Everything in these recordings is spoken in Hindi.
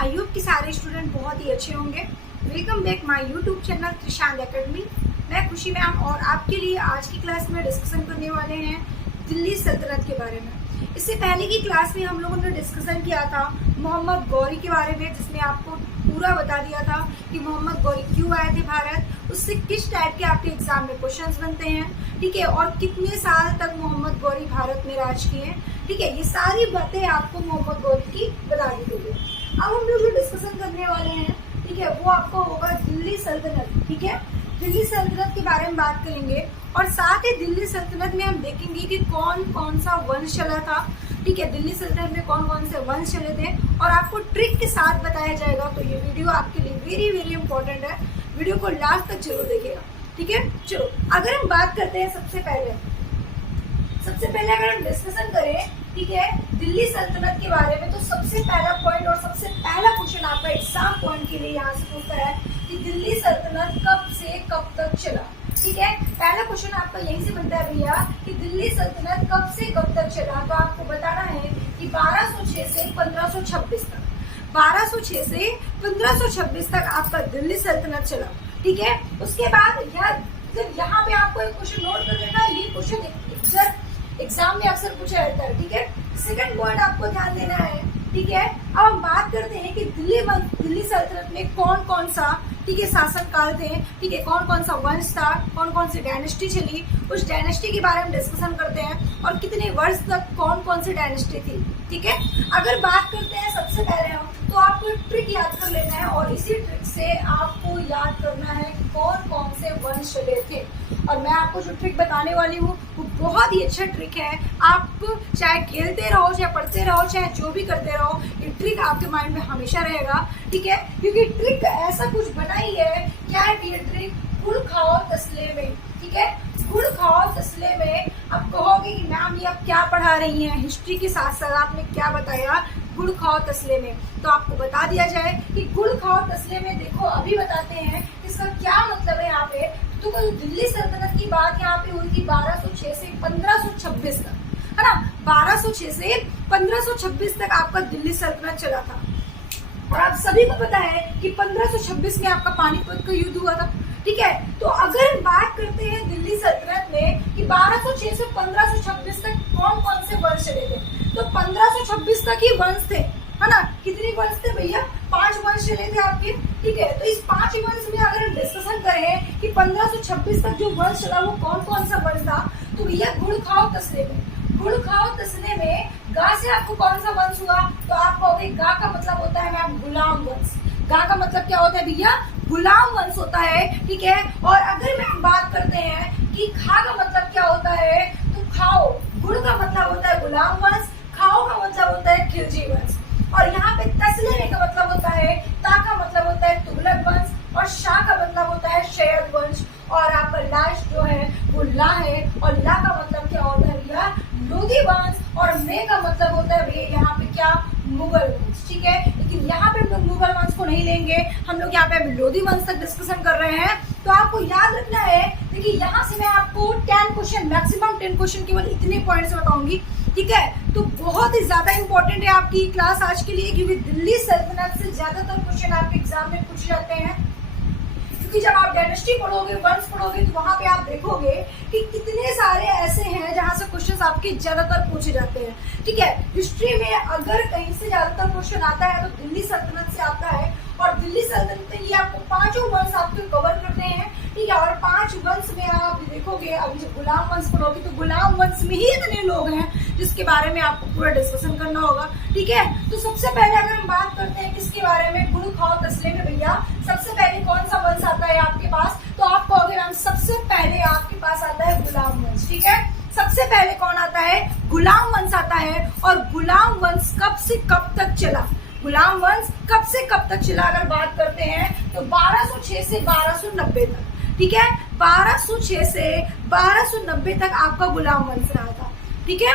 आई होप कि सारे स्टूडेंट बहुत ही अच्छे होंगे। Welcome back my YouTube channel Trishant academy. मैं खुशी मैम और आपके लिए आज की क्लास में डिस्कशन करने वाले हैं दिल्ली सल्तनत के बारे में। इससे पहले की क्लास में हम लोगों ने डिस्कशन किया था मोहम्मद गौरी के बारे में, जिसमें आपको पूरा बता दिया था कि मोहम्मद गौरी क्यों आए थे भारत, उससे किस टाइप के आपके एग्जाम में क्वेश्चंस बनते हैं, ठीक है, और कितने साल तक मोहम्मद गौरी भारत में राज किए हैं, ठीक है। ये सारी बातें आपको मोहम्मद गौरी की बता दी गई है। अब हम लोग जो डिस्कशन करने वाले हैं, ठीक है, वो आपको होगा दिल्ली सल्तनत, ठीक है। दिल्ली सल्तनत के बारे में बात करेंगे और साथ ही दिल्ली सल्तनत में हम देखेंगे कि कौन कौन सा वंश चला था, ठीक है। दिल्ली सल्तनत में कौन कौन से वंश चले थे और आपको ट्रिक के साथ बताया जाएगा। तो ये वीडियो आपके लिए वेरी वेरी इंपॉर्टेंट है, वीडियो को लास्ट तक जरूर देखिएगा, ठीक है। चलो अगर हम बात करते हैं सबसे पहले अगर हम डिस्कशन करें, ठीक है, दिल्ली सल्तनत के बारे में, तो सबसे पहला पॉइंट और सबसे पहला क्वेश्चन आपका एग्जाम पॉइंट के लिए यहाँ से पूछता है कि दिल्ली सल्तनत कब से कब तक चला, ठीक है। पहला क्वेश्चन आपका यहीं से बनता है भैया कि दिल्ली सल्तनत कब से कब तक चला। तो आपको बताना है कि 1206 से 1526 तक, 1206 से 1526 तक आपका दिल्ली सल्तनत चला, ठीक है। उसके बाद यहाँ पे आपको एक क्वेश्चन नोट कर लेना, ये क्वेश्चन एग्जाम में अक्सर पूछा जाता है, ठीक है। सेकंड पॉइंट आपको ध्यान देना है, ठीक है। अब हम बात करते हैं कि दिल्ली सल्तनत में कौन कौन सा, ठीक है, शासन काल थे, ठीक है, कौन कौन सा वंश था, कौन कौन सी डायनेस्टी चली, उस डायनेस्टी के बारे में डिस्कशन करते हैं और कितने वर्ष तक कौन कौन सी डायनेस्टी थी, ठीक है। अगर बात करते हैं सबसे पहले हम, तो आपको एक ट्रिक याद कर लेना है और इसी ट्रिक से आपको याद करना है कि कौन कौन से वंश चले थे। और मैं आपको जो ट्रिक बताने वाली हूँ वो बहुत ही अच्छा ट्रिक है। आप चाहे खेलते रहो, चाहे पढ़ते रहो, चाहे जो भी करते रहो, ये ट्रिक आपके माइंड में हमेशा रहेगा, ठीक है। क्योंकि ट्रिक ऐसा कुछ बनाई है, क्या है ये ट्रिक, गुड़ खाओ तसले में, ठीक है, गुड़ खाओ तसले में। अब कहोगे कि मैम ये आप क्या पढ़ा रही हैं, हिस्ट्री के साथ साथ आपने क्या बताया गुड़ खाओ तसले में, तो आपको बता दिया जाए कि गुड़ खाओ तसले में, देखो अभी बताते हैं इसका क्या मतलब है। यहाँ पे तो दिल्ली सल्तनत की बात यहाँ पे हुई थी 1206 से 1526 तक, है ना। 1206 से 1526 तक आपका दिल्ली सल्तनत चला था और आप सभी को पता है कि 1526 में आपका पानीपत का युद्ध हुआ था, ठीक है। तो अगर हम बात करते हैं दिल्ली सल्तनत में कि 1206 से 1526 तक कौन कौन से वंश चले थे, तो 1526 तक ही वंश थे, है ना। कितने वंश थे भैया, 5 वंश चले थे आपके, ठीक है। तो इस 5 वंश में अगर हम डिस्कशन करें कि 1526 तक जो वंश चला वो कौन कौन सा वंश था, तो भैया गुड़ खाओ तसले में, गुड़ खाओ तसले में गा से आपको कौन सा वंश हुआ, तो आप कहोगे गा का मतलब होता है मैम गुलाम वंश। गा का मतलब क्या होता है भैया, गुलाम वंश होता है, ठीक है। और अगर मैं बात करते हैं कि खा का मतलब क्या होता है, तो खाओ, गुड़ का मतलब होता है गुलाम वंश, खाओ का मतलब होता है खिलजी वंश। और यहाँ पे तसले का मतलब होता है, ता का मतलब होता है तुगलक वंश और शाह का मतलब होता है शैयद वंश। और आपका लास्ट जो है वो ला है और ला का मतलब क्या होता है भैया, लोधी वंश। और मे का मतलब होता है भैया यहाँ पे क्या, मुगल वंश, ठीक है। लेकिन यहाँ पे हम लोग मुगल वंश को नहीं लेंगे, हम लोग यहाँ पे लोधी वंश तक डिस्कशन कर रहे हैं। तो आपको याद रखना है, देखिए यहाँ से मैं आपको 10 क्वेश्चन, मैक्सिमम 10 क्वेश्चन केवल इतने पॉइंट्स बताऊंगी, ठीक है। तो बहुत ही ज्यादा इंपॉर्टेंट है आपकी क्लास आज के लिए, क्योंकि दिल्ली सल्तनत से ज्यादातर क्वेश्चन आपके एग्जाम में पूछे जाते हैं। क्योंकि जब आप डायनेस्टी पढ़ोगे, वंश पढ़ोगे, तो वहां पे आप देखोगे कि कितने सारे ऐसे हैं जहां से क्वेश्चंस आपके ज्यादातर पूछे जाते हैं, ठीक है। हिस्ट्री में अगर कहीं से ज्यादातर क्वेश्चन आता है तो दिल्ली सल्तनत से आता है। और दिल्ली सल्तनत में ये आपको 5 वंश आपको कवर करने हैं, ठीक है। और 5 वंश में आप देखोगे, अभी जब गुलाम वंश पढ़ोगे तो गुलाम वंश में ही इतने लोग हैं जिसके बारे में आपको पूरा डिस्कशन करना होगा, ठीक है। तो सबसे पहले अगर हम बात करते हैं किसके बारे में, गुड़ खाओ तसले में भैया सबसे पहले कौन सा वंश आता है आपके पास, तो आपको अगर हम सबसे पहले आपके पास आता है गुलाम वंश, ठीक है। सबसे पहले कौन आता है, गुलाम वंश आता है। और गुलाम वंश कब से कब तक चला, गुलाम वंश कब से कब तक चला अगर बात करते हैं तो 1206 से 1290 तक, ठीक है। 1206 से 1290 तक आपका गुलाम वंश रहा था, ठीक है।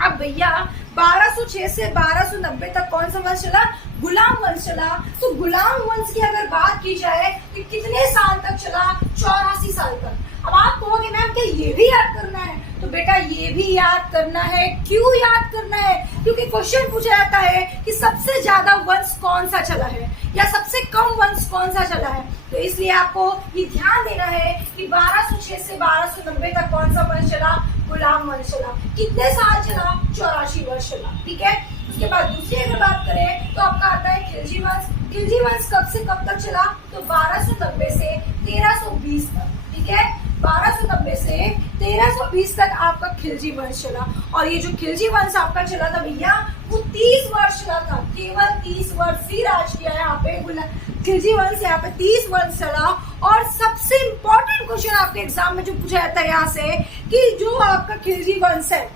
अब भैया 1206 से 1290 तक कौन सा वंश चला, गुलाम वंश चला। तो गुलाम वंश की अगर बात की जाए तो कितने साल तक चला, 84 साल तक। अब आप कहोगे मैम क्या ये भी याद करना है? तो बेटा ये भी याद करना है। क्यों याद करना है? क्योंकि क्वेश्चन पूछा जाता है कि सबसे ज्यादा वंश कौन सा चला है या सबसे कम वंश कौन सा चला है। तो इसलिए आपको ये ध्यान देना है कि 1206 से 1290 तक कौन सा वंश चला? गुलाम वंश चला। कितने साल चला? 84 वर्ष चला। ठीक है। उसके बाद दूसरी अगर बात करें तो आपका आता है खिलजी वंश। खिलजी वंश कब से कब तक चला? तो 1290 से 1320 तक। ठीक है। 1290 से 1320 तक आपका खिलजी वंश चला। और ये जो खिलजी वंश आपका चला था भैया वो 30 वर्ष चला था। केवल 30 वर्ष ही राज किया है यहाँ पे खिलजी वंश। यहाँ पे 30 वर्ष चला। और सबसे इंपॉर्टेंट क्वेश्चन आपके एग्जाम में जो पूछा जाता है यहाँ से कि जो आपका खिलजी वंश है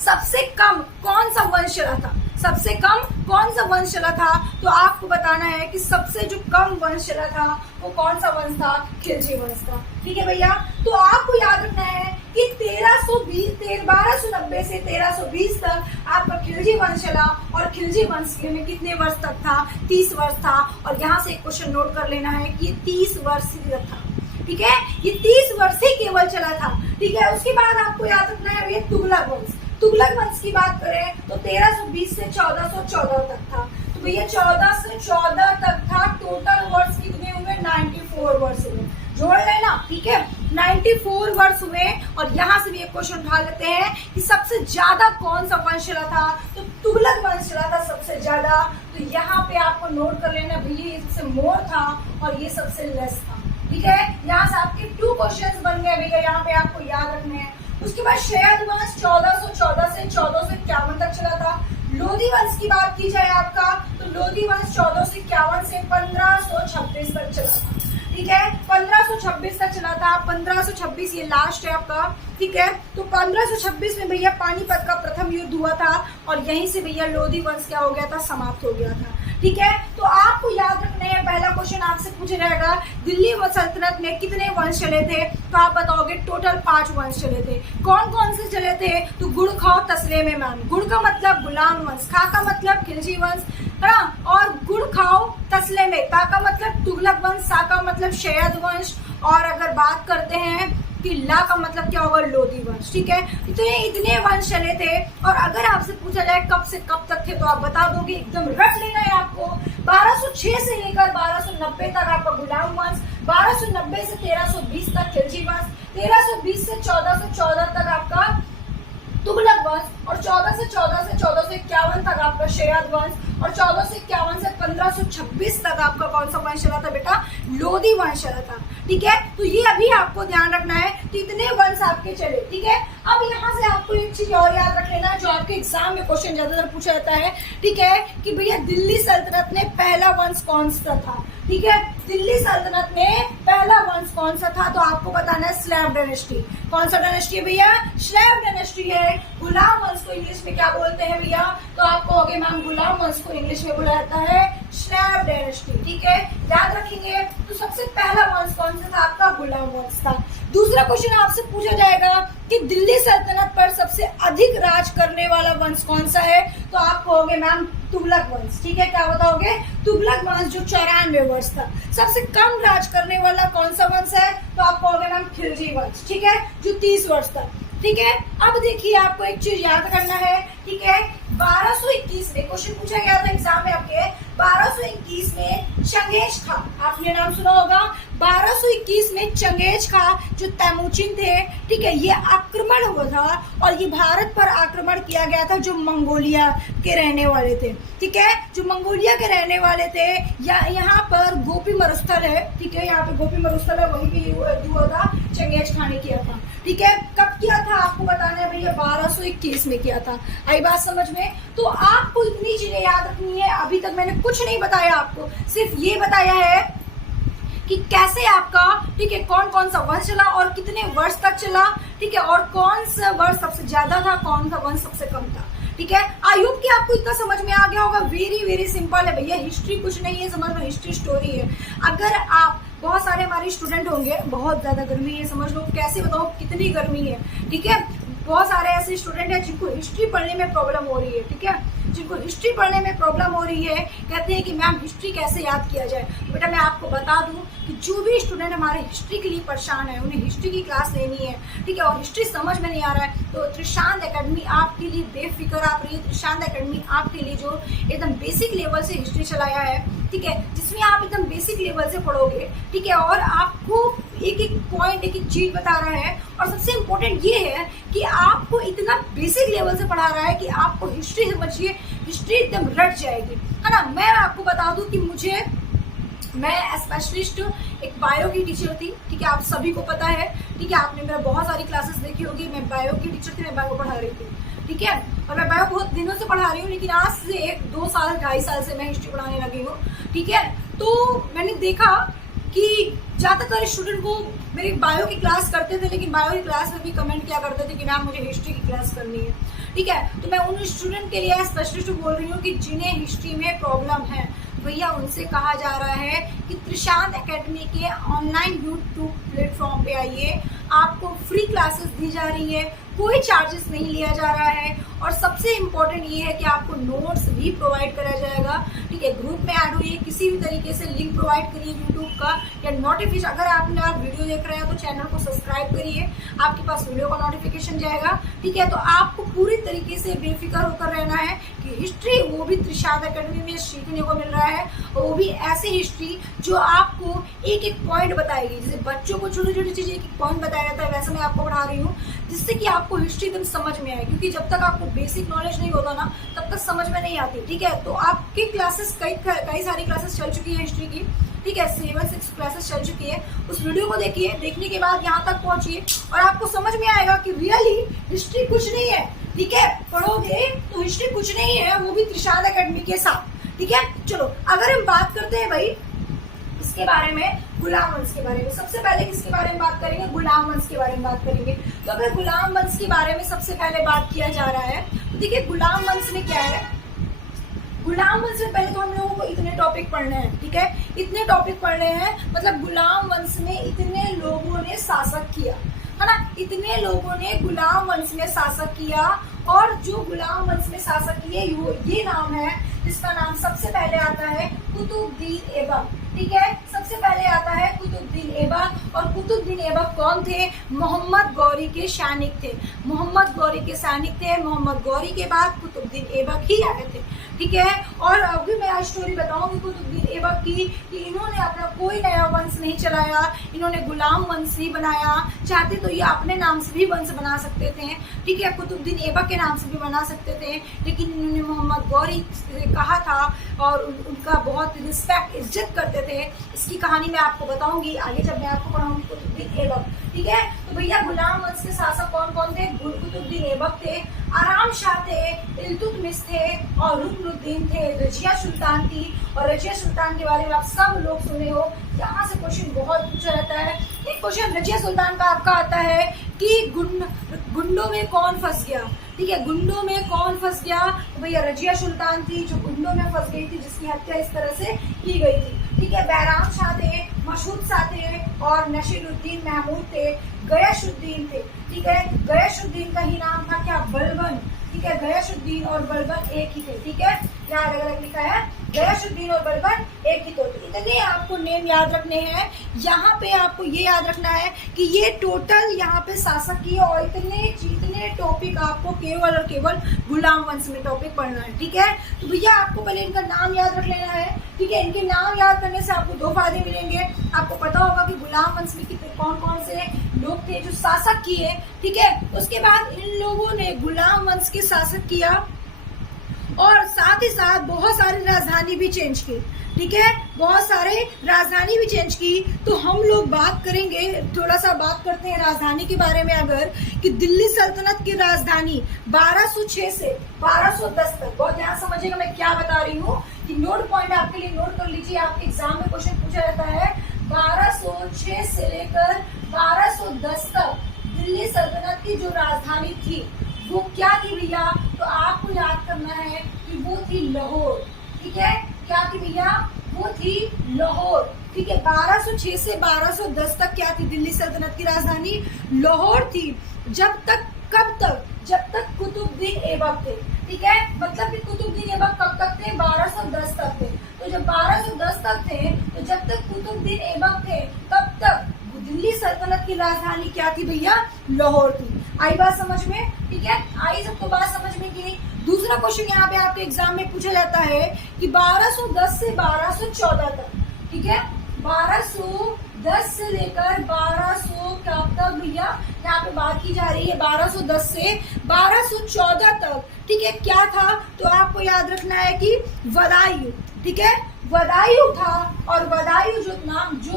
सबसे कम कौन सा वंश चला था? सबसे कम कौन सा वंश चला था? तो आपको बताना है कि सबसे जो कम वंश चला था वो कौन सा वंश था? खिलजी वंश था। ठीक है भैया। तो आपको याद रखना है कि 1290 से 1320 तक आपका खिलजी वंश चला। और खिलजी वंश में कितने वर्ष तक था? 30 वर्ष था। और यहाँ से एक क्वेश्चन नोट कर लेना है कि ये 30 वर्ष ही तक था। ठीक है। ये 30 वर्ष ही केवल चला था। ठीक है। उसके बाद आपको याद रखना है भैया तुगलक वंश। तुगलक वंश की बात करें तो 1320 से 1414 तक था। तो भैया 1414 तक था। टोटल वर्ष कितने हुए? 94 वर्ष हुए। जोड़ लेना। ठीक है। 94 वर्ष हुए। और यहाँ से भी एक क्वेश्चन उठा लेते हैं कि सबसे ज्यादा कौन सा वंश चला था? तो तुगलक वंश चला था सबसे ज्यादा। तो यहाँ पे आपको नोट कर लेना भैया ये सबसे मोर था और ये सबसे लेस था। ठीक है। यहाँ से आपके 2 क्वेश्चन बन गए भैया, यहाँ पे आपको याद रखने हैं। उसके बाद शैयद वंश 1414 से 1451 तक चला था। लोधी वंश की बात की जाए आपका तो लोधी वंश 1451 से 1526 तक चला था। ठीक है। 1526 तक चला था। 1526 ये लास्ट है आपका। ठीक है। तो 1526 में भैया पानीपत का प्रथम युद्ध हुआ था और यहीं से भैया लोधी वंश क्या हो गया था? समाप्त हो गया था। ठीक है। तो आपको याद रखना है पहला क्वेश्चन आपसे पूछा जाएगा दिल्ली सल्तनत में कितने वंश चले थे? तो आप बताओगे टोटल 5 वंश चले थे। कौन कौन से चले थे? तो गुड़ खाओ तस्ले में मैम। गुड़ का मतलब गुलाम वंश, खा का मतलब खिलजी वंश है ना। और गुड़ खाओ तस्ले में, ता का मतलब तुगलक वंश, सा का मतलब शैयद वंश। और अगर बात करते हैं कि ला का मतलब क्या होगा? लोधी वंश। ठीक है। तो ये इतने वंश चले थे। और अगर आपसे पूछा जाए कब से कब तक थे तो आप बता दोगे, एकदम रट लेना है आपको। 1206 से लेकर 1290 तक आपका गुलाम वंश, 1290 से 1320 तक खिलजी वंश, 1320 से 1414 तक आपका तुगलक वंश और 1451 तक आपका शैयद वंश और 1451 से 1526 तक आपका कौन सा वंश चला था बेटा? लोधी वंश चला था। ठीक है। तो ये अभी आपको ध्यान रखना है कि इतने वंश आपके चले। ठीक है। अब यहाँ से आपको एक चीज और याद रख लेना जो आपके एग्जाम में क्वेश्चन ज्यादातर पूछा जाता है। ठीक है। कि भैया दिल्ली सल्तनत में पहला वंश कौन सा था? ठीक है। दिल्ली सल्तनत में पहला वंश कौन सा था? तो आपको बताना है स्लैव डायनेस्टी। कौन सा डायनेस्टी है भैया? स्लैव डायनेस्टी है। गुलाम वंश को इंग्लिश में क्या बोलते हैं भैया? तो आपको हो गए मैम गुलाम वंश को इंग्लिश में बोला जाता है स्लैव डायनेस्टी। ठीक है। याद रखेंगे। तो सबसे पहला वंश कौन सा था? आपका गुलाम वंश था। दूसरा क्वेश्चन आपसे पूछा जाएगा कि दिल्ली सल्तनत पर सबसे अधिक राज करने वाला वंश कौन सा है? तो आप कहोगे मैम तुगलक वंश। ठीक है। क्या बताओगे? तुगलक वंश जो 94 वर्ष था। सबसे कम राज करने वाला कौन सा वंश है? तो आप कहोगे मैम खिलजी वंश। ठीक है। जो 30 वर्ष था। ठीक है। अब देखिए आपको एक चीज याद करना है। ठीक है। 1221 में क्वेश्चन पूछा गया था एग्जाम में आपके 1221 में चंगेज खा, आपने नाम सुना होगा। 1221 में चंगेज खा जो तैमूचिन थे, ठीक है, ये आक्रमण हुआ था और ये भारत पर आक्रमण किया गया था जो मंगोलिया के रहने वाले थे। ठीक है। जो मंगोलिया के रहने वाले थे यहाँ पर गोपी मरुस्थल है। ठीक है। यहाँ पे गोपी मरुस्थल है, वहीं पे हुआ था चंगेज खा ने किया था। ठीक है। कब किया था आपको बताना है भैया? 1221 में किया था। आई बात समझ में? तो आपको इतनी चीजें याद रखनी है। अभी तक मैंने कुछ नहीं बताया आपको, सिर्फ ये बताया है कि कैसे आपका, ठीक है, कौन कौन सा वंश चला और कितने वर्ष तक चला। ठीक है। और कौन सा वर्ष सबसे ज्यादा था, कौन सा वंश सबसे कम था। ठीक है। आई होप कि आपको इतना समझ में आ गया होगा। वेरी वेरी सिंपल है भैया। हिस्ट्री कुछ नहीं है, समझ लो, हिस्ट्री स्टोरी है। अगर आप, बहुत सारे हमारे स्टूडेंट होंगे, बहुत ज्यादा गर्मी है, समझ लो, कैसे बताओ कितनी गर्मी है। ठीक है। बहुत सारे ऐसे स्टूडेंट हैं जिनको हिस्ट्री पढ़ने में प्रॉब्लम हो रही है। ठीक है। जिनको हिस्ट्री पढ़ने में प्रॉब्लम हो रही है, कहते हैं कि मैम हिस्ट्री कैसे याद किया जाए। बेटा मैं आपको बता दूं कि जो भी स्टूडेंट हमारे हिस्ट्री के लिए परेशान है, उन्हें हिस्ट्री की क्लास लेनी है, ठीक है, और हिस्ट्री समझ में नहीं आ रहा है, तो त्रिशांत एकेडमी आपके लिए बेफिक्र आप रहिए। त्रिशांत एकेडमी आपके लिए जो एकदम बेसिक लेवल से हिस्ट्री चलाया है, ठीक है, जिसमें आप एकदम बेसिक लेवल से पढ़ोगे, ठीक है, और आपको एक एक पॉइंट एक एक चीज बता रहा है। और सबसे इम्पोर्टेंट ये है कि आपको इतना बेसिक लेवल से पढ़ा रहा है कि आपको हिस्ट्री समझिए, हिस्ट्री एकदम रट जाएगी, है ना। मैं आपको बता दूं कि मैं स्पेशलिस्ट एक बायो की टीचर थी, ठीक है, आप सभी को पता है, ठीक है, आपने मेरा बहुत सारी क्लासेस देखी होगी। मैं बायो की टीचर थी, मैं बायो पढ़ा रही थी, ठीक है, और मैं बायो बहुत दिनों से पढ़ा रही हूँ, लेकिन आज से 1-2 साल 2.5 साल से मैं हिस्ट्री पढ़ाने लगी हूँ, ठीक है। तो मैंने देखा कि ज्यादातर स्टूडेंट को मेरी बायो की क्लास करते थे, लेकिन बायो की क्लास में भी कमेंट किया करते थे कि मैम मुझे हिस्ट्री की क्लास करनी है, ठीक है। तो मैं उन स्टूडेंट के लिए स्पेशलिस्ट बोल रही हूँ कि जिन्हें हिस्ट्री में प्रॉब्लम है, भैया उनसे कहा जा रहा है कि त्रिशांत एकेडमी के ऑनलाइन यूट्यूब प्लेटफॉर्म पे आइए, आपको फ्री क्लासेस दी जा रही है, कोई चार्जेस नहीं लिया जा रहा है, और सबसे इम्पोर्टेंट ये है कि आपको नोट्स भी प्रोवाइड करा जाएगा, ठीक है। ग्रुप में ऐड हुई, किसी भी तरीके से लिंक प्रोवाइड करिए यूट्यूब का या नोटिफिकेशन, अगर आपने आप वीडियो देख रहे हैं तो चैनल को सब्सक्राइब करिए, आपके पास वीडियो का नोटिफिकेशन जाएगा, ठीक है। तो आपको पूरी तरीके से बेफिक्र होकर रहना है कि हिस्ट्री वो भी त्रिशांत एकेडमी में सीखने को मिल रहा है, और वो भी ऐसी हिस्ट्री जो आपको एक एक पॉइंट बताएगी। जैसे बच्चों को छोटी छोटी चीजें एक एक पॉइंट बताया जाता है, वैसे मैं आपको पढ़ा रही हूँ, जिससे कि आपको हिस्ट्री एकदम समझ में आए, क्योंकि जब तक आपको बेसिक नॉलेज नहीं होता ना, तब तक समझ में नहीं आती, ठीक है। तो आपकी क्लासेस कई सारी क्लासेस चल चुकी है हिस्ट्री की, ठीक है, 7-6 क्लासेस चल चुकी है। उस वीडियो को देखिए, देखने के बाद यहाँ तक पहुंचिए और आपको समझ में आएगा कि रियली हिस्ट्री कुछ नहीं है, ठीक है। पढ़ोगे तो हिस्ट्री कुछ नहीं है, वो भी त्रिशांत एकेडमी के साथ, ठीक है। चलो अगर हम बात करते हैं भाई इसके बारे में, गुलाम वंश के बारे में, सबसे पहले किसके बारे में बात करेंगे, गुलाम वंश के बारे में बात करेंगे। तो अगर गुलाम वंश के बारे में सबसे पहले बात किया जा रहा है, तो देखिए गुलाम वंश में क्या है। गुलाम वंश में पहले तो हम लोगों को इतने टॉपिक पढ़ने हैं, ठीक है, इतने टॉपिक पढ़ने हैं, मतलब गुलाम वंश में इतने लोगों ने शासक किया, है ना, इतने लोगों ने गुलाम वंश में शासक किया। और जो गुलाम वंश में शासक किए ये नाम है, जिसका नाम सबसे पहले आता है कुतुबुद्दीन ऐबक, ठीक है, सबसे पहले आता है कुतुबुद्दीन ऐबक। और कुतुबुद्दीन ऐबक कौन थे, मोहम्मद गौरी के सैनिक थे, मोहम्मद गौरी के सैनिक थे। मोहम्मद गौरी के बाद कुतुबुद्दीन ऐबक ही आए थे, ठीक है। और अभी मैं स्टोरी बताऊंगी कुतुबुद्दीन ऐबक की कि इन्होंने अपना कोई नया वंश नहीं चलाया, इन्होंने गुलाम वंश ही बनाया। चाहते तो ये अपने नाम से भी वंश बना सकते थे, ठीक है, कुतुबुद्दीन ऐबक के नाम से भी बना सकते थे, लेकिन इन्होंने मोहम्मद गौरी से कहा था और उनका बहुत रिस्पेक्ट इज्जत करते थे। इसकी कहानी मैं आपको बताऊंगी आगे जब मैं आपको पढ़ाऊंगी कुतुबुद्दीन ऐबक, ठीक है। तो भैया गुलाम वंश के शासक कौन कौन थे, कुतुबुद्दीन ऐबक थे, आराम शाह थे, इल्तुतमिश थे, और रुकनुद्दीन थे, रजिया सुल्तान थी। और रजिया सुल्तान के बारे में आप सब लोग सुने हो, यहाँ से क्वेश्चन बहुत पूछा जाता है। एक क्वेश्चन रजिया सुल्तान का आपका आता है कि गुंडों में कौन फंस गया, ठीक है, गुंडों में कौन फंस गया, तो भैया रजिया सुल्तान थी जो गुंडों में फंस गई थी, जिसकी हत्या इस तरह से की गई थी, ठीक है। बैराम शाह थे, मशहूद शाह थे, और नसीरुद्दीन महमूद थे, गयासुद्दीन थे, ठीक है। गयासुद्दीन का ही नाम था क्या, बलबन, ठीक है, गयासुद्दीन और बलबन एक ही थे, ठीक है, यहाँ अलग अलग लिखा है, गयासुद्दीन और बलबन एक ही तो इतने आपको नेम याद रखने हैं। यहाँ पे आपको ये याद रखना है कि ये टोटल यहाँ पे शासक की, और इतने टॉपिक आपको केवल और केवल गुलाम वंश में टॉपिक पढ़ना है, ठीक है। तो भैया आपको पहले इनका नाम याद रख लेना है, ठीक है। इनके नाम याद करने से आपको 2 फायदे मिलेंगे। आपको पता होगा कि गुलाम वंश में कितने कौन कौन से लोग थे जो शासक किए, ठीक है। उसके बाद इन लोगों ने गुलाम वंश के शासक किया, और साथ ही साथ बहुत सारी राजधानी भी चेंज की, ठीक है, बहुत सारे राजधानी भी चेंज की। तो हम लोग बात करेंगे, थोड़ा सा बात करते हैं राजधानी के बारे में, अगर कि दिल्ली सल्तनत की राजधानी 1206 से 1210 तक, बहुत ध्यान समझिएगा मैं क्या बता रही हूँ, कि नोट पॉइंट आपके लिए नोट कर लीजिए, आपके एग्जाम में क्वेश्चन पूछा जाता है। 1206 से लेकर 1210 तक दिल्ली सल्तनत की जो राजधानी थी वो क्या थी भैया, तो आपको याद करना है कि वो थी लाहौर, ठीक है, क्या थी भैया, वो थी लाहौर, ठीक है। 1206 से 1210 तक क्या थी दिल्ली सल्तनत की राजधानी, लाहौर थी। जब तक, कब तक, जब तक कुतुबुद्दीन ऐबक थे, ठीक है, मतलब कि कुतुबुद्दीन ऐबक कब तक थे? 1210 तक थे। तो जब 1210 तक थे, तो जब तक कुतुबुद्दीन ऐबक थे तब तक दिल्ली सल्तनत की राजधानी क्या थी भैया? लाहौर थी। आई बात समझ में? ठीक है, आई सबको बात समझ में की नहीं? दूसरा क्वेश्चन यहाँ पे आपके एग्जाम में पूछा जाता है कि 1210 से 1214 तक, ठीक है, 1210 से लेकर 1200 तक भैया यहाँ पे बात की जा रही है, 1210 से 1214 तक, ठीक है, क्या था? तो आपको याद रखना है कि बदायूं, ठीक है, बदायूं था। और बदायूं जो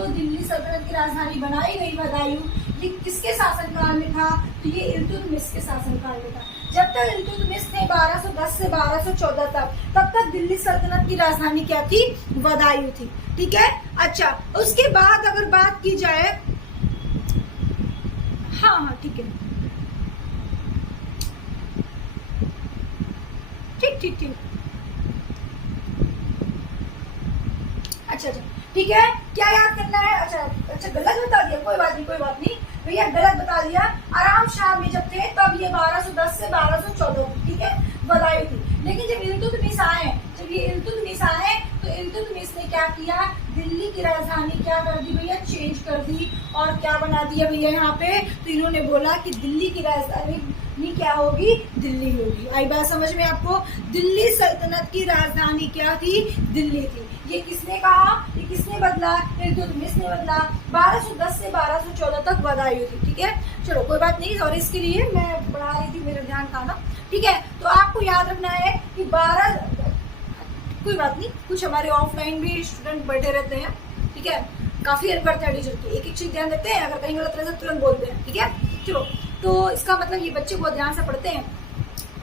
दिल्ली सल्तनत की राजधानी बनाई गई बदायूं, ये किसके शासनकाल में था? तो ये इल्तुतमिश के शासनकाल में था। जब तक इल्तुतमिश थे 1210 से 1214 तक, तब तक दिल्ली सल्तनत की राजधानी क्या थी? बदायूं थी, ठीक है। अच्छा, उसके बाद अगर बात की जाए, हाँ ठीक है, ठीक, अच्छा, ठीक है, क्या याद करना है? अच्छा, गलत बता दिया, कोई बात नहीं भैया, गलत बता दिया। आराम शाह में जब थे तब ये 1210 से 1214, ठीक है, बदायूं थी। लेकिन जब इल्तुतमिश आए, तो इल्तुतमिश ने क्या किया? दिल्ली की राजधानी क्या कर दी भैया? चेंज कर दी। और क्या बना दिया भैया यहाँ पे? तो इन्होंने बोला कि दिल्ली की राजधानी क्या होगी? दिल्ली होगी। आई बात समझ में आपको? दिल्ली सल्तनत की राजधानी क्या थी? दिल्ली थी। ये किसने कहा? ये किसने बदला? इल्तुतमिश ने बदला। 1210 से 1214 तक बदायूं थी, ठीक है। चलो कोई बात नहीं, और इसके लिए मैं पढ़ा रही थी, मेरा ध्यान था ना, ठीक है। तो आपको याद रखना है कि 12, कोई बात नहीं, कुछ हमारे ऑफलाइन भी स्टूडेंट बैठे रहते हैं, ठीक है, काफी हेल्प करते हैं टीचर की, एक एक चीज ध्यान देते हैं, अगर कहीं गलत रहता है तुरंत बोलते हैं, ठीक है। चलो, तो इसका मतलब ये बच्चे बहुत ध्यान से पढ़ते हैं,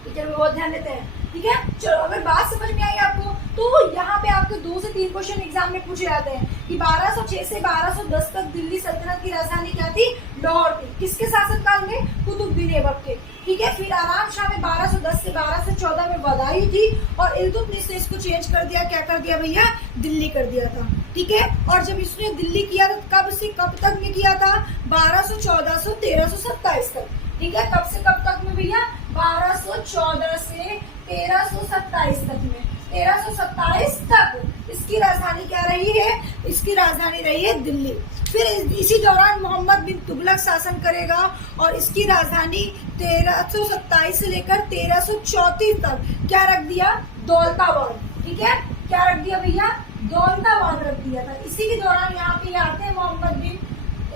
टीचर भी बहुत ध्यान देते हैं, ठीक है। चलो, अगर बात समझ में आई आपको, तो यहाँ पे आपको 2 से 3 क्वेश्चन एग्जाम में पूछे जाते हैं कि 1206 से 1210 तक दिल्ली सल्तनत की राजधानी क्या थी? लाहौर थी। किसके शासनकाल में? कुतुबुद्दीन ऐबक के, ठीक है। फिर आराम शाह में 1210 से 1214 में बदायूं थी, और इल्तुतमिश ने इसको चेंज कर दिया, क्या कर दिया भैया? दिल्ली कर दिया था, ठीक है। और जब इसने दिल्ली किया तो कब से कब तक में किया था? 1200, 1327 तक, ठीक है। कब से कब तक में भैया? 1214 से 1327 तक में, 1327 तक इसकी राजधानी क्या रही है? इसकी राजधानी रही है दिल्ली। फिर इसी दौरान मोहम्मद बिन तुगलक शासन करेगा, और इसकी राजधानी 1327 से लेकर 1334 तक क्या रख दिया? दौलताबाद, ठीक है। क्या रख दिया भैया? दौलताबाद रख दिया था। इसी के दौरान यहाँ पे आते हैं मोहम्मद बिन,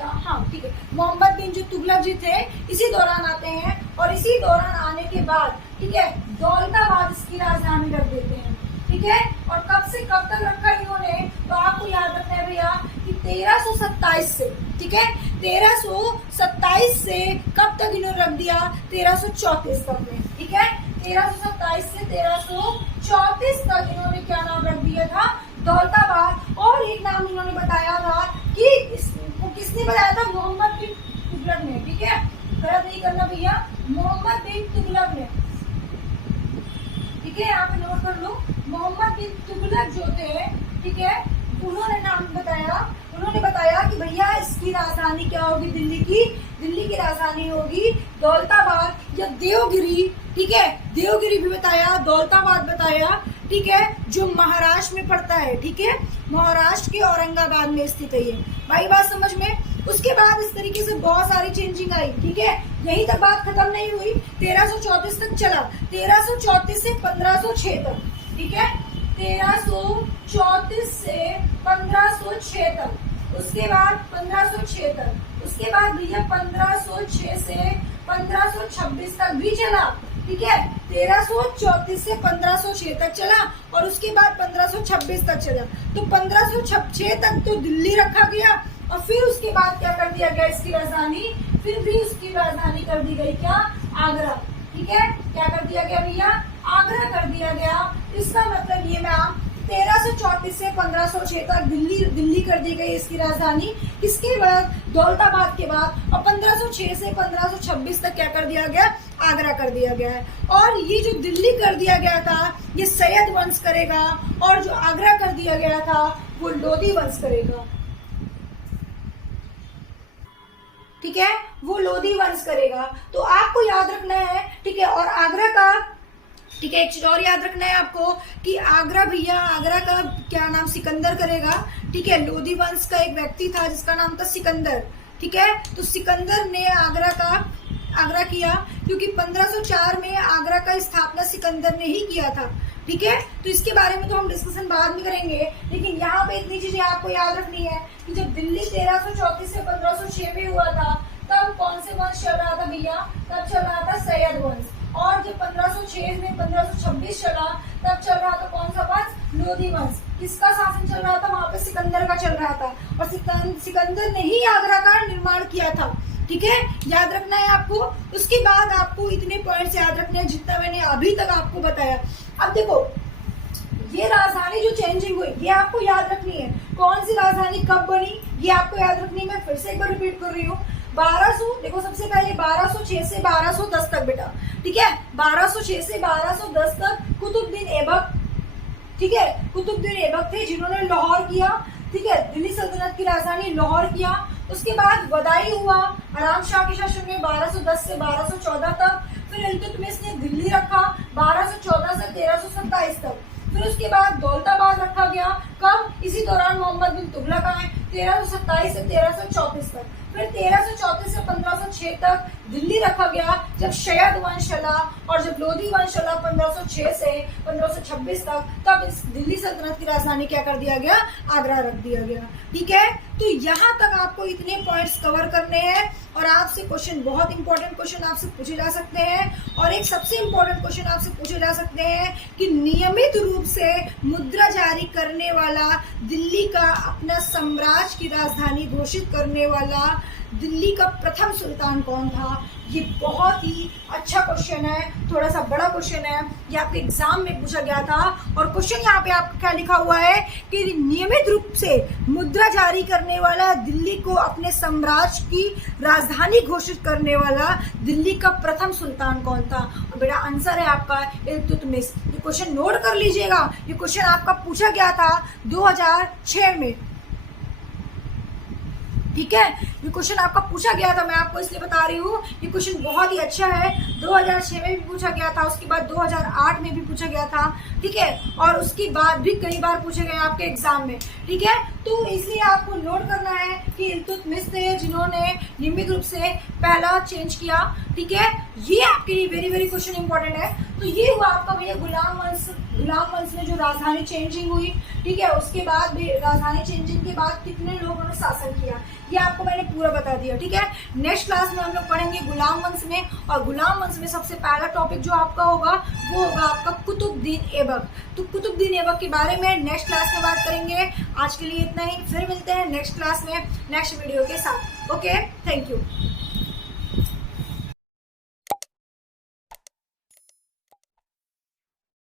हाँ ठीक है, मोहम्मद बिन जो तुगलक जी थे, इसी दौरान आते हैं, और इसी दौरान आने के बाद, ठीक है, दौलताबाद इसकी राजधानी रख देते हैं, ठीक है। और कब से कब तक रखा इन्होंने? तो आपको याद रखना है भैया कि 1327 से, ठीक है, 1327 से कब तक इन्होंने रख दिया? 1334 तक में, ठीक है। 1327 से 1334 तक इन्होंने क्या नाम रख दिया था? दौलताबाद। और एक नाम इन्होंने बताया था कि किसने बताया था? मोहम्मद बिन तुगलक ने, ठीक है, गलत नहीं करना भैया, मोहम्मद बिन तुगलक ने, ठीक है, यहाँ पे नोट कर लो। मोहम्मद बिन तुगलक जो थे, ठीक है, उन्होंने बताया कि भैया इसकी राजधानी क्या होगी? दिल्ली की राजधानी होगी दौलताबाद या देवगिरी, ठीक है, देवगिरी भी बताया, दौलताबाद बताया, ठीक है, जो महाराष्ट्र में पड़ता है, ठीक है, महाराष्ट्र के औरंगाबाद में स्थित है ये। भाई बात समझ में? उसके बाद इस तरीके से बहुत सारी चेंजिंग आई, ठीक है, यही तक बात खत्म नहीं हुई, 1334 तक चला, 1334 से 1506 तक, ठीक है, 1334 से 1506 तक, उसके बाद 1506 तक, उसके बाद भैया 1506 से 1526 तक भी चला, ठीक है, 1334 से 1506 तक चला, और उसके बाद 1526 तक चला। तो 1506 तक तो दिल्ली रखा गया, और फिर उसके बाद क्या कर दिया गया? इसकी राजधानी, फिर भी उसकी राजधानी कर दी गई क्या? आगरा, ठीक है, क्या कर दिया गया भैया? आगरा कर दिया गया। इसका मतलब ये मैम 1334 से 1506 तक दिल्ली कर दी गई इसकी राजधानी, इसके बाद दौलताबाद के बाद, और 1506 से 1526 तक क्या कर दिया गया? आगरा कर दिया गया है। और ये जो दिल्ली कर दिया गया था ये सैयद वंश करेगा, और जो आगरा कर दिया गया था वो लोधी वंश करेगा, ठीक है, वो लोधी वंश करेगा। तो आपको याद रखना है, ठीक है। और आगरा का ठीक है। एक चीज और याद रखना है आपको कि आगरा भैया, आगरा का क्या नाम सिकंदर करेगा, ठीक है। लोधी वंश का एक व्यक्ति था जिसका नाम था सिकंदर, ठीक है। तो सिकंदर ने आगरा किया, क्योंकि 1504 में आगरा का स्थापना सिकंदर ने ही किया था, ठीक है। तो इसके बारे में तो हम डिस्कशन बाद में करेंगे, लेकिन यहाँ पे इतनी चीजें आपको याद रखनी है कि जब दिल्ली 1334 से 1506 में हुआ था, तब कौन से वंश चल रहा था भैया, तब चल रहा था सैयद वंश। और जब 1506 में 1526 चला, तब चल रहा था कौन सा वंश, लोधी वंश। किसका शासन चल रहा था वहां पे, सिकंदर का चल रहा था, और सिकंदर ने ही आगरा का निर्माण किया था, ठीक है। याद रखना है आपको। उसके बाद आपको इतने पॉइंट्स याद रखने हैं जितना मैंने अभी तक आपको बताया। अब देखो, ये राजधानी जो चेंजिंग हुई, ये आपको याद रखनी है। कौन सी राजधानी कब बनी, ये आपको याद रखनी है। मैं फिर से एक बार रिपीट कर रही हूँ। 1200, देखो सबसे पहले 1206 से 1210 तक बेटा, ठीक है। 1206 से 1210 तक कुतुबुद्दीन ऐबक, ठीक है। कुतुबुद्दीन ऐबक थे जिन्होंने लाहौर किया, ठीक है। दिल्ली सल्तनत की राजधानी लाहौर किया। उसके बाद वदाई हुआ आराम शाह के शासन में 1210 से 1214 तक। फिर इल्तुतमिश ने दिल्ली रखा 1214 से 1327 तक। फिर उसके बाद दौलताबाद रखा गया, कब, इसी दौरान मोहम्मद बिन तुगलक आए 1327 से 1334 तक। फिर 1334 से 1506 तक दिल्ली रखा गया, जब शयद वंश चला, और जब लोधी वंश चला 1506 से 1526 तक, तब इस दिल्ली सल्तनत की राजधानी क्या कर दिया गया, आगरा रख दिया गया, ठीक है। तो यहाँ तक आपको इतने पॉइंट्स कवर करने हैं, और आपसे क्वेश्चन, बहुत इंपॉर्टेंट क्वेश्चन आपसे पूछे जा सकते हैं। और एक सबसे इंपॉर्टेंट क्वेश्चन आपसे पूछे जा सकते हैं कि नियमित रूप से मुद्रा जारी करने वाला, दिल्ली का अपना साम्राज्य की राजधानी घोषित करने वाला दिल्ली का प्रथम सुल्तान कौन था। ये बहुत ही अच्छा क्वेश्चन है, थोड़ा सा बड़ा क्वेश्चन है, ये आपके एग्जाम में पूछा गया था। और क्वेश्चन यहाँ पे आपका क्या लिखा हुआ है कि नियमित रूप से मुद्रा जारी करने वाला, दिल्ली को अपने साम्राज्य की राजधानी घोषित करने वाला दिल्ली का प्रथम सुल्तान कौन था। और बेटा आंसर है आपका इल्तुतमिश। ये क्वेश्चन नोट कर लीजिएगा, ये क्वेश्चन आपका पूछा गया था 2006 में, ठीक है। ये क्वेश्चन आपका पूछा गया था, मैं आपको इसलिए बता रही हूँ, ये क्वेश्चन बहुत ही अच्छा है। 2006 में भी पूछा गया था, उसके बाद 2008 में भी पूछा गया था, ठीक है। और उसके बाद भी कई बार पूछे गए आपके एग्जाम में, ठीक है। तो इसलिए आपको नोट करना है कि इल्तुतमिश थे जिन्होंने नियमित रूप से पहला चेंज किया, ठीक है। ये आपके लिए वेरी वेरी क्वेश्चन इंपॉर्टेंट है। तो ये हुआ आपका भैया गुलाम वंश में जो राजधानी चेंजिंग हुई, ठीक है। उसके बाद भी राजधानी चेंजिंग के बाद कितने लोगों ने शासन किया, ये आपको मैंने पूरा बता दिया, ठीक है। नेक्स्ट क्लास में हम लोग पढ़ेंगे गुलाम वंश में, और गुलाम वंश में सबसे पहला टॉपिक जो आपका होगा वो होगा आपका कुतुबुद्दीन ऐबक। तो कुतुबुद्दीन ऐबक के बारे में नेक्स्ट क्लास में बात करेंगे। आज के लिए इतना ही, फिर मिलते हैं नेक्स्ट क्लास में नेक्स्ट वीडियो के साथ। Okay, thank you.